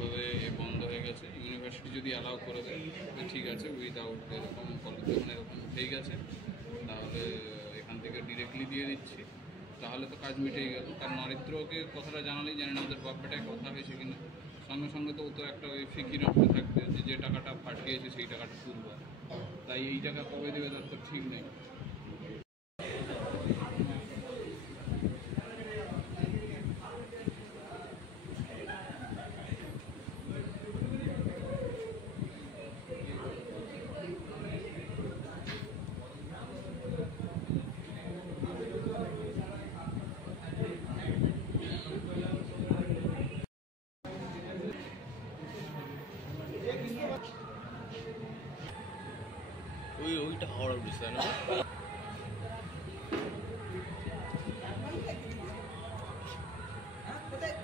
এরকমভাবে বন্ধ হয়ে গেছে। ইউনিভার্সিটি যদি অ্যালাউ করে দেয় ঠিক আছে, উইদাউট এরকম কলেজ যখন এরকম হয়ে গেছে তাহলে এখান থেকে ডিরেক্টলি দিয়ে দিচ্ছি, তাহলে তো কাজ মিটেই গেল। কারণ নরেন্দ্রকে কথাটা জানালেই জানেন ওদের বাপ বেটায় কথা হয়েছে কিনা, সঙ্গে সঙ্গে তো ও তো একটা ওই ফিকির রাখতে থাকবে যে টাকাটা পাঠিয়েছে সেই টাকাটা তুলবে, তাই এই টাকা কবে দেবে তার তো ঠিক নেই। ওইটা হাওড়া ব্রিজ তাই না? কোথায়